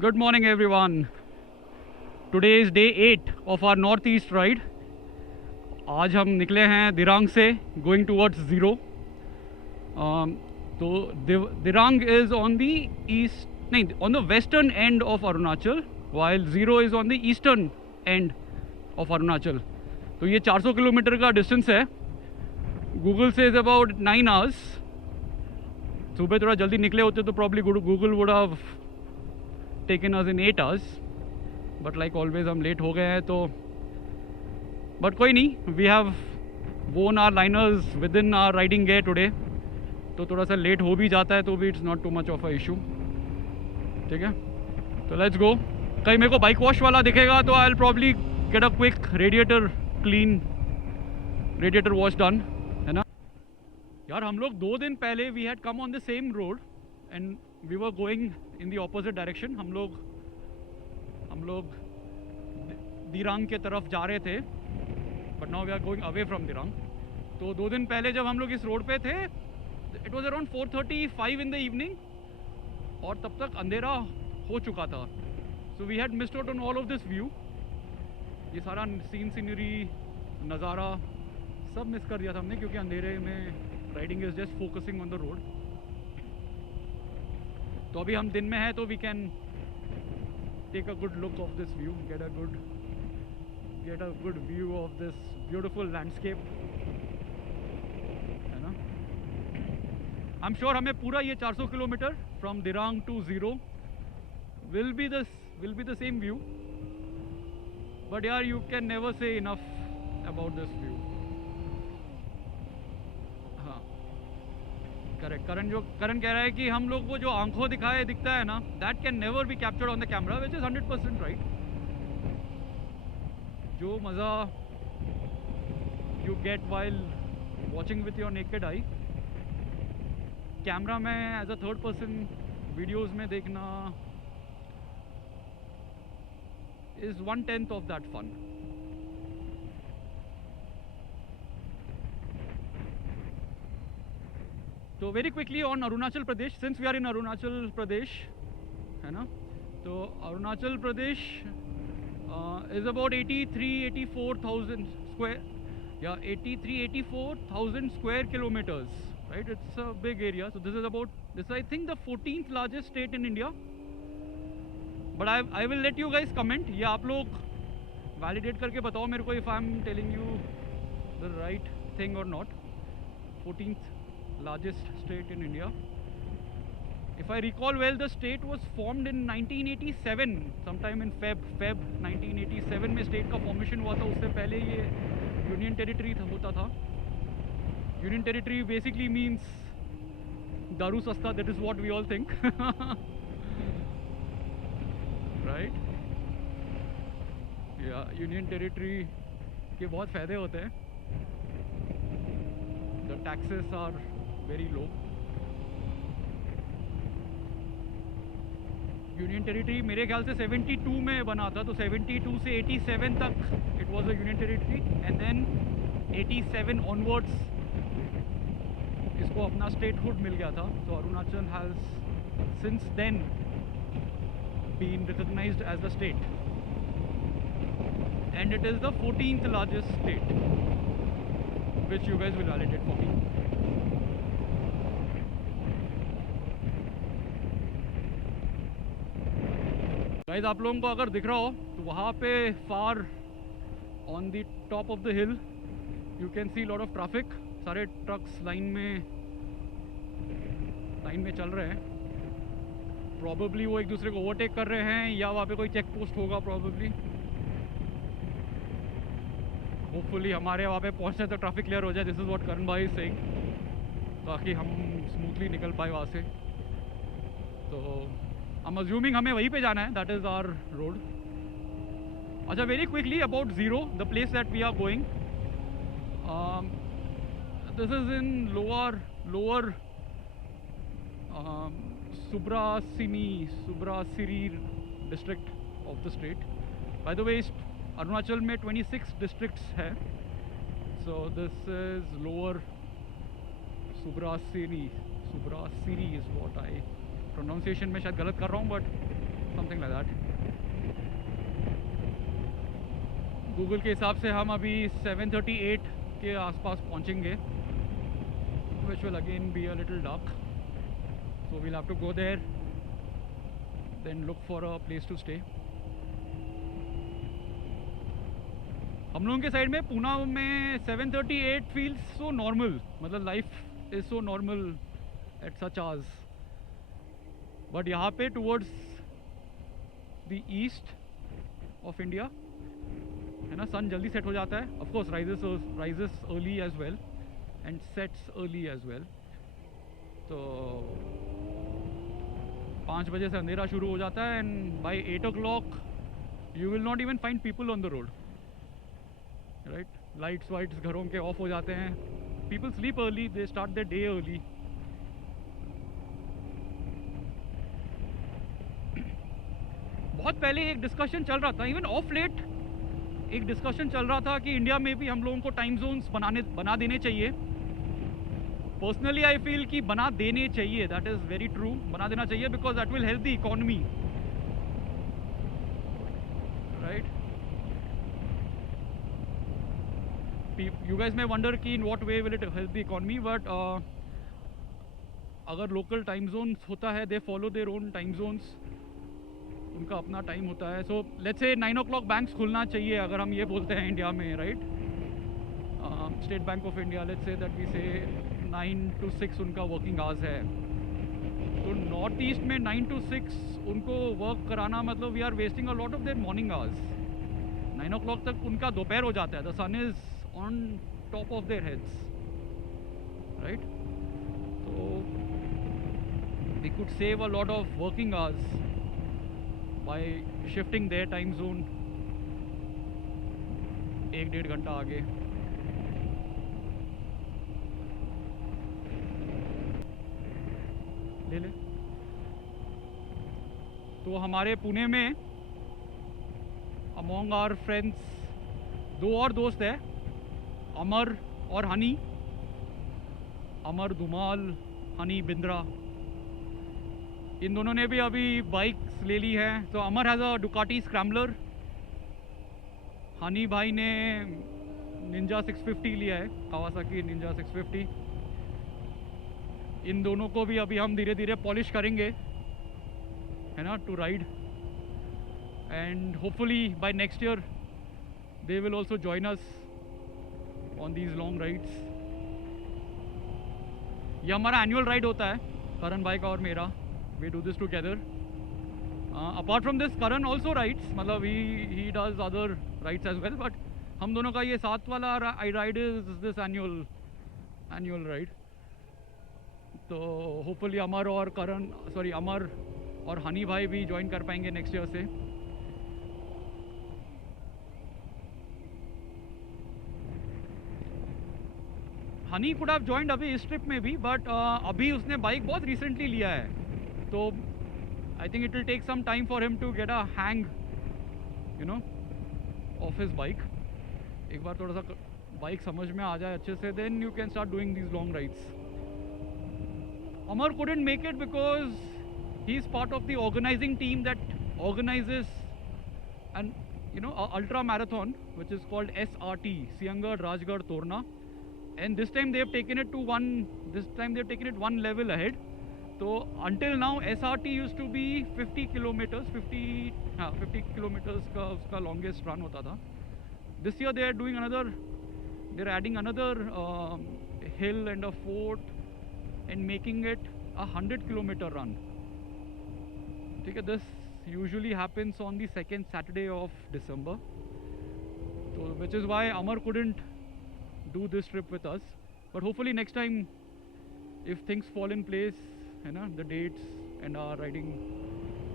Good morning, everyone. Today is day 8 of our northeast ride. आज हम निकले हैं दिरांग से going towards zero. तो Dirang is on the east, नहीं, on the western end of Arunachal, while zero is on the eastern end of Arunachal. तो ये 400 kilometre का डिस्टेंस है. Google says about 9 hours. सुबह थोड़ा जल्दी निकले होते तो probably Google would have taken us in 8 hours. But like always हम लेट हो गए हैं तो बट कोई नहीं, we have worn our liners within our riding गे टुडे. तो थोड़ा सा लेट हो भी जाता है तो भी it's not too much of a issue. ठीक है, तो लेट्स गो. कहीं मेरे को बाइक वॉश वाला दिखेगा तो I will probably get a quick radiator clean, radiator wash done, है ना यार. हम लोग 2 दिन पहले we had come on the same road and we were going in the opposite direction. हम लोग दिरांग के तरफ जा रहे थे, but now we are going away from Dirang. तो 2 दिन पहले जब हम लोग इस रोड पे थे, it was around 4:35 in the evening और तब तक अंधेरा हो चुका था. So we had missed out on all of this view. ये सारा सीनरी नज़ारा सब मिस कर दिया था हमने, क्योंकि अंधेरे में riding is just focusing on the road. तो अभी हम दिन में हैं तो we can take a good look of this view, get a good view of this beautiful landscape, है ना. I'm sure हमें पूरा ये 400 kilometre from Dirang to zero will be the same view, but यार you can never say enough about this view. हाँ, correct. करण कह रहा है कि हम लोग को जो आंखों दिखता है ना, that can never be captured on the camera, which is 100% right. जो मज़ा you get while watching with your naked eye, camera में as a third person videos में देखना इज 1/10 ऑफ दैट फन. तो very quickly on Arunachal Pradesh, since we are in Arunachal Pradesh, है ना. तो Arunachal Pradesh is about 83-84,000 square, या 83-84,000 square kilometres, right. It's a big area. So this is I think the 14th largest state in India. But I will let you guys comment. ये आप लोग validate करके बताओ मेरे को if I am telling you the right thing और not. 14th largest state in India. If I recall well, the state was formed in 1987, sometime in Feb 1987 में state का formation हुआ था. उससे पहले ये union territory होता था. Union territory basically means दारू सस्ता. That is what we all think. Right? Yeah, union territory के बहुत फ़ायदे होते हैं. The taxes are very low. Union territory मेरे ख्याल से 72 में बना था, तो 72 से 87 तक it was a union territory, and then 87 onwards इसको अपना स्टेटहुड मिल गया था. तो Arunachal has since then been recognised as a state, and it is the 14th largest state, which you guys will validate for me. Guys, आप लोगों को अगर दिख रहा हो तो वहाँ पे far on the top of the hill you can see lot of traffic. सारे ट्रक्स लाइन में चल रहे हैं. प्रॉबेबली वो एक दूसरे को ओवरटेक कर रहे हैं, या वहाँ पे कोई चेक पोस्ट होगा प्रॉबेबली. होपफुली हमारे वहाँ पे पहुँचने तक ट्रैफिक क्लियर हो जाए. दिस इज़ व्हाट करण भाई इज सेइंग, ताकि हम स्मूथली निकल पाए वहाँ से. तो I'm assuming हमें वहीं पे जाना है. That is our road. अच्छा, very quickly about Ziro, the place that we are going. This is in lower Subansiri district of the state. By the way, Arunachal में 26 डिस्ट्रिक्ट्स है. So this is lower Subansiri is what I, pronunciation में शायद गलत कर रहा हूँ, but something like that. Google के हिसाब से हम अभी 7:38 के आसपास पहुंचेंगे, which will again be a little dark, so we'll have to go there, then look for a place to stay. हम लोगों के साइड में पूना में 7:38 feels so normal, मतलब life is so normal at such hours, but यहाँ पे towards the east of India है ना, सन जल्दी सेट हो जाता है. Of course rises early as well and sets early as well. तो 5 बजे से अंधेरा शुरू हो जाता है and by 8 o'clock you will not even find people on the road, right. Lights वाइट्स घरों के ऑफ हो जाते हैं. People sleep early, they start their day early. बहुत पहले एक डिस्कशन चल रहा था, इवन ऑफ लेट एक डिस्कशन चल रहा था कि इंडिया में भी हम लोगों को टाइम जोन्स बना देने चाहिए. पर्सनली आई फील कि बना देने चाहिए, दैट इज़ वेरी ट्रू, बना देना चाहिए because that will help the economy, right. You guys may wonder कि in what way will it help the economy, but अगर लोकल टाइम जोन्स होता है, they follow their own time zones, उनका अपना time होता है. So let's say 9 o'clock banks खुलना चाहिए अगर हम ये बोलते हैं इंडिया में, right. State bank of India, let's say that we say 9 to 6 उनका वर्किंग आवर्स है. तो नॉर्थ ईस्ट में 9 to 6 उनको वर्क कराना मतलब we are wasting a lot of their morning hours. 9 o'clock तक उनका दोपहर हो जाता है, the sun is on top of their heads, right? So we could save a lot of working hours by shifting their time zone 1-1.5 घंटा आगे. ले तो हमारे पुणे में among our friends 2 और दोस्त हैं, अमर और हनी. अमर धुमाल, हनी बिंद्रा. इन दोनों ने भी अभी बाइक्स ले ली है. तो Amar has a Ducati Scrambler, Honey भाई ने निंजा 650 लिया है, कावासाकी निंजा 650. इन दोनों को भी अभी हम धीरे धीरे पॉलिश करेंगे, है ना, to ride. And hopefully by next year they will also join us on these long rides. ये हमारा एनुअल राइड होता है, करण भाई का और मेरा. we do this together. Apart from this, Karan also rides, मतलब he does other rides as well, but हम दोनों का ये साथ वाला ride is this annual ride. तो hopefully अमर और हनी भाई भी ज्वाइन कर पाएंगे नेक्स्ट ईयर से. हनी कुड हैव जॉइंड अभी इस ट्रिप में भी, बट अभी उसने बाइक बहुत रिसेंटली लिया है, तो I think it will take some time for him to get a hang, you know, of his bike. एक बार थोड़ा सा बाइक समझ में आ जाए अच्छे से, then you can start doing these long rides. Amar couldn't make it because he is part of the organizing team that organizes an ultra marathon which is called SRT, Siangad Rajgarh Torna. And this time they've taken it one level ahead. So until now SRT used to be 50 kilometers, 50 kilometers का उसका longest run होता था. This year they're adding another hill and a fort and making it a 100-kilometer run. ठीक है, this usually happens on the second Saturday of December. So which is why Amar couldn't do this trip with us, but hopefully next time if things fall in place, you know, the dates and our riding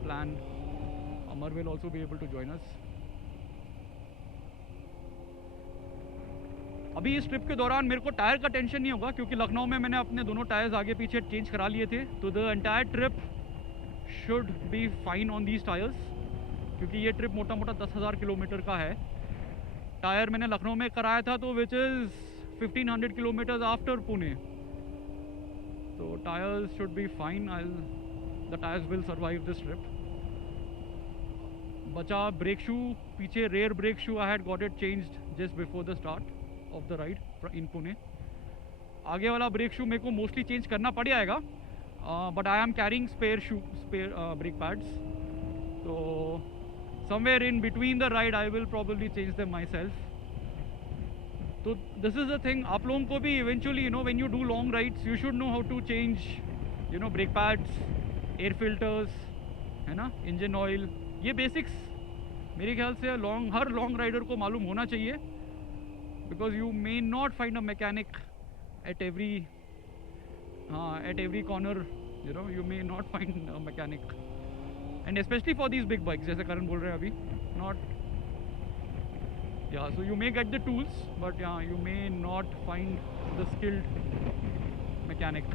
plan, Amar will also be able to join us. अभी इस trip के दौरान मेरे को tyre का tension नहीं होगा क्योंकि लखनऊ में मैंने अपने दोनों टायर्स आगे पीछे चेंज करा लिए थे. तो the entire trip should be fine on these tyres, क्योंकि ये ट्रिप मोटा मोटा 10,000 किलोमीटर का है. टायर मैंने लखनऊ में कराया था, तो which is 1500 kilometres after Pune. तो tyres should be fine, the tyres will survive this trip. बचा ब्रेक शू, पीछे rear brake shoe I had got it changed just before the start of the ride in Pune. आगे वाला brake shoe मेरे को mostly change करना पड़ जाएगा, but I am carrying spare brake pads. तो somewhere in between the ride I will probably change them myself. तो this is the thing, आप लोगों को भी eventually you know when you do long rides you should know how to change you know brake pads, air filters, है ना, engine oil. ये basics मेरे ख्याल से हर लॉन्ग राइडर को मालूम होना चाहिए, because you may not find a mechanic at every corner, you know, you may not find a mechanic, and specially for these big bikes जैसे करण बोल रहे हैं अभी. Not yeah, so you may get the tools, but yeah, you may not find the skilled mechanic.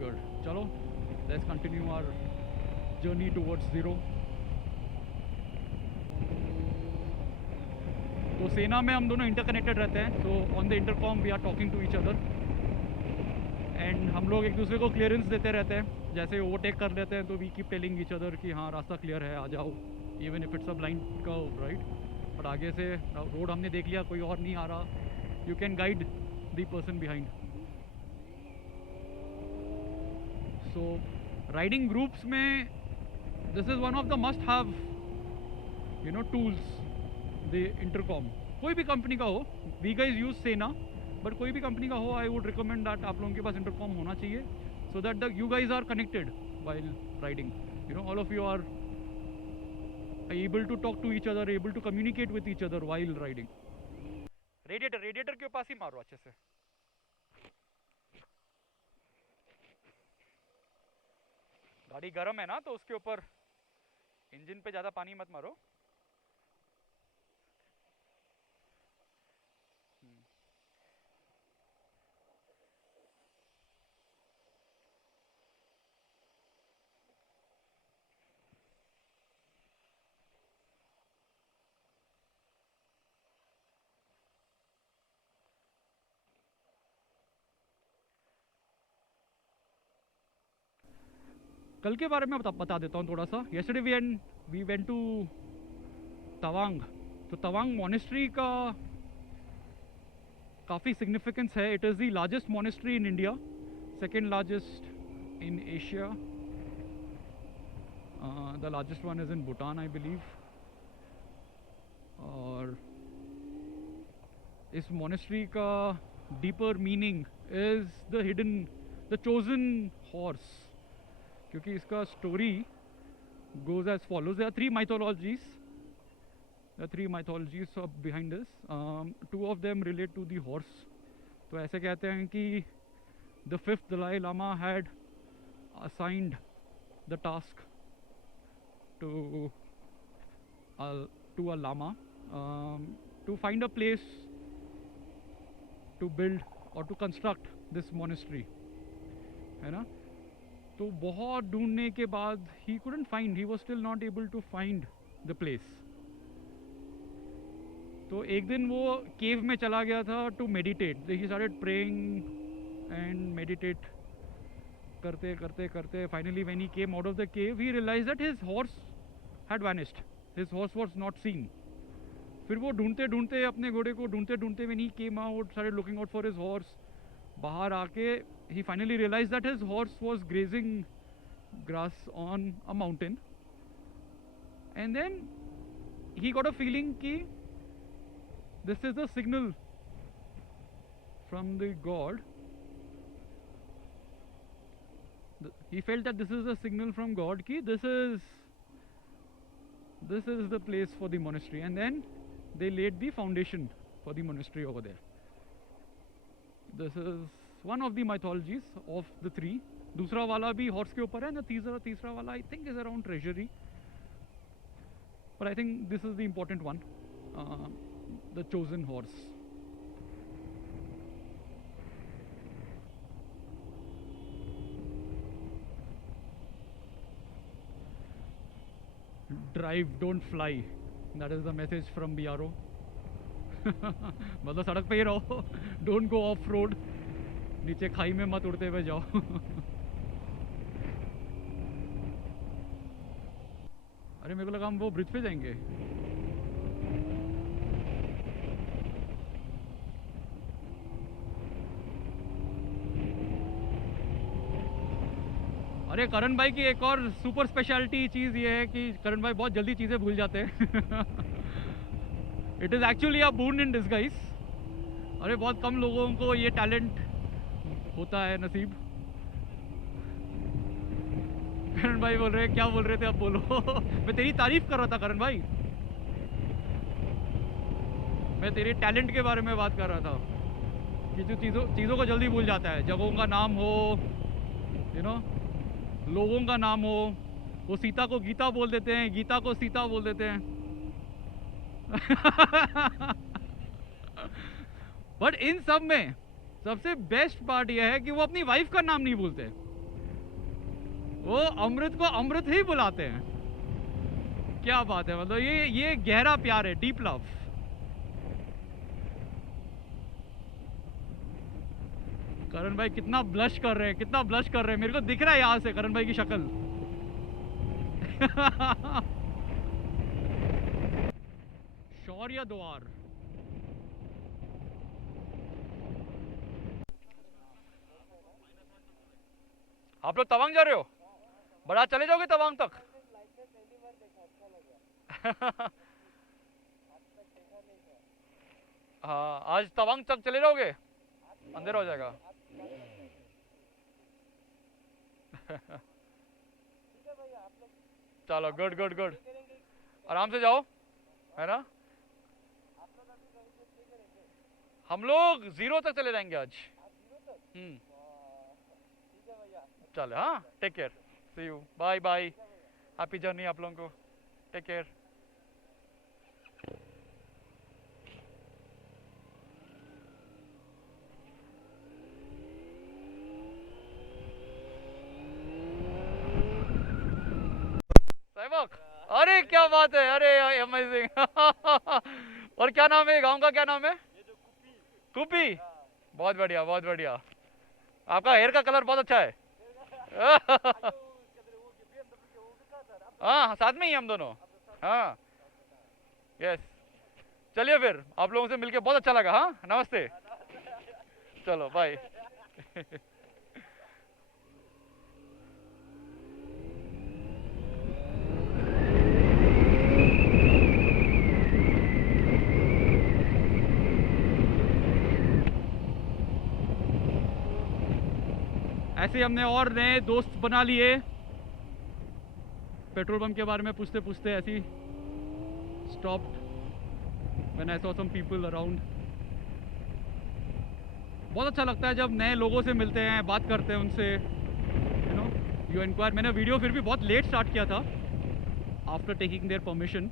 Good, chalo, let's continue our journey towards zero. तो सेना में हम दोनों इंटरकनेक्टेड रहते हैं, तो on the intercom we are talking to each other, and हम लोग एक दूसरे को क्लियरेंस देते रहते हैं. जैसे ओवरटेक कर लेते हैं तो we keep telling each other कि हाँ रास्ता क्लियर है, आ जाओ, even if it's a blind curve, right. But आगे से रोड हमने देख लिया, कोई और नहीं आ रहा, you can guide the person behind. So riding groups में this is one of the must have you know tools, the intercom. कोई भी कंपनी का हो, we guys use Sena, but कोई भी कंपनी का हो, आई वुड रिकमेंड दैट आप लोगों के पास इंटरकॉम होना चाहिए, so that you guys are connected while riding. You know, all of you are able to talk to each other, able to communicate with each other while riding. Radiator के पास ही मारो अच्छे से. गाड़ी गर्म है ना, तो उसके ऊपर इंजन पे ज़्यादा पानी मत मारो. कल के बारे में बता देता हूँ थोड़ा सा. Yesterday we went to Tawang. तो तवांग मॉनेस्ट्री का काफ़ी सिग्निफिकेंस है. It is the largest monastery in India, second largest in Asia. The largest one is in Bhutan I believe. और इस मॉनेस्ट्री का deeper meaning is the chosen horse, क्योंकि इसका story goes as follows. There are three mythologies. Behind this. Two of them relate to the horse. तो ऐसे कहते हैं कि the fifth Dalai Lama had assigned the task to a lama to find a place to build or to construct this monastery, है ना. तो बहुत ढूंढने के बाद he couldn't find, he was still not able to find the place. तो एक दिन वो केव में चला गया था to meditate. He started praying and meditate करते करते करते finally when he came out of the cave he realized that his horse had vanished. His horse was not seen. फिर वो ढूंढते ढूंढते अपने घोड़े को ढूंढते ढूंढते when he came out, started looking out for his horse, बाहर आके he finally realized that his horse was grazing grass on a mountain. And then he got a feeling कि this is a signal from the God. He felt that this is a signal from God कि this is the place for the monastery. And then they laid the foundation for the monastery over there. This is one of the mythologies of the three. दूसरा वाला भी horse के ऊपर है ना. तीसरा वाला I think is around treasury, but I think this is the important one, the chosen horse. Drive, don't fly. That is the message from BRO. मतलब सड़क पे ही रहो, डोंट गो ऑफ रोड, नीचे खाई में मत उड़ते हुए जाओ. अरे मेरे को लगा हम वो ब्रिज पे जाएंगे। अरे करण भाई की एक और सुपर स्पेशलिटी चीज़ ये है कि करण भाई बहुत जल्दी चीज़ें भूल जाते हैं। It is actually a boon in disguise. अरे बहुत कम लोगों को ये टैलेंट होता है, नसीब। करण भाई बोल रहे हैं, क्या बोल रहे थे अब बोलो। मैं तेरी तारीफ कर रहा था करण भाई, मैं तेरे टैलेंट के बारे में बात कर रहा था कि जो चीज़ों को जल्दी भूल जाता है। जगहों का नाम हो, यू नो, लोगों का नाम हो। वो सीता को गीता बोल देते हैं, गीता को सीता बोल देते हैं। बट इन सब में सबसे बेस्ट पार्ट यह है कि वो अपनी वाइफ का नाम नहीं भूलते। वो अमृत को अमृत ही बुलाते हैं। क्या बात है, मतलब ये गहरा प्यार है, डीप लव। करण भाई कितना ब्लश कर रहे हैं, कितना ब्लश कर रहे हैं। मेरे को दिख रहा है यहाँ से करण भाई की शक्ल। शौर्य द्वार। आप लोग तवांग जा रहे हो? बड़ा चले जाओगे तवांग तक? हाँ, आज तवांग तक चले जाओगे? अंधेरा हो जाएगा। चलो, गुड गुड गुड। आराम से जाओ, है ना। हम लोग 0 तक चले जाएंगे आज। चलो, हाँ, take care, see you, bye bye, happy journey आप लोगों को, टेक केयर। अरे क्या बात है, अरे अमेजिंग। और क्या नाम है गांव का, क्या नाम है? कुपी। बहुत बढ़िया, बहुत बढ़िया। आपका हेयर का कलर बहुत अच्छा है। हाँ, साथ में ही हम दोनों। हाँ, यस। चलिए फिर, आप लोगों से मिलके बहुत अच्छा लगा। हाँ, नमस्ते। चलो, बाय। ऐसे हमने और नए दोस्त बना लिए। पेट्रोल पंप के बारे में पूछते पूछते ऐसी stopped when I saw some people around. बहुत अच्छा लगता है जब नए लोगों से मिलते हैं, बात करते हैं उनसे, यू नो, यू इंक्वायर। मैंने वीडियो फिर भी बहुत लेट स्टार्ट किया था, आफ्टर टेकिंग देयर परमिशन।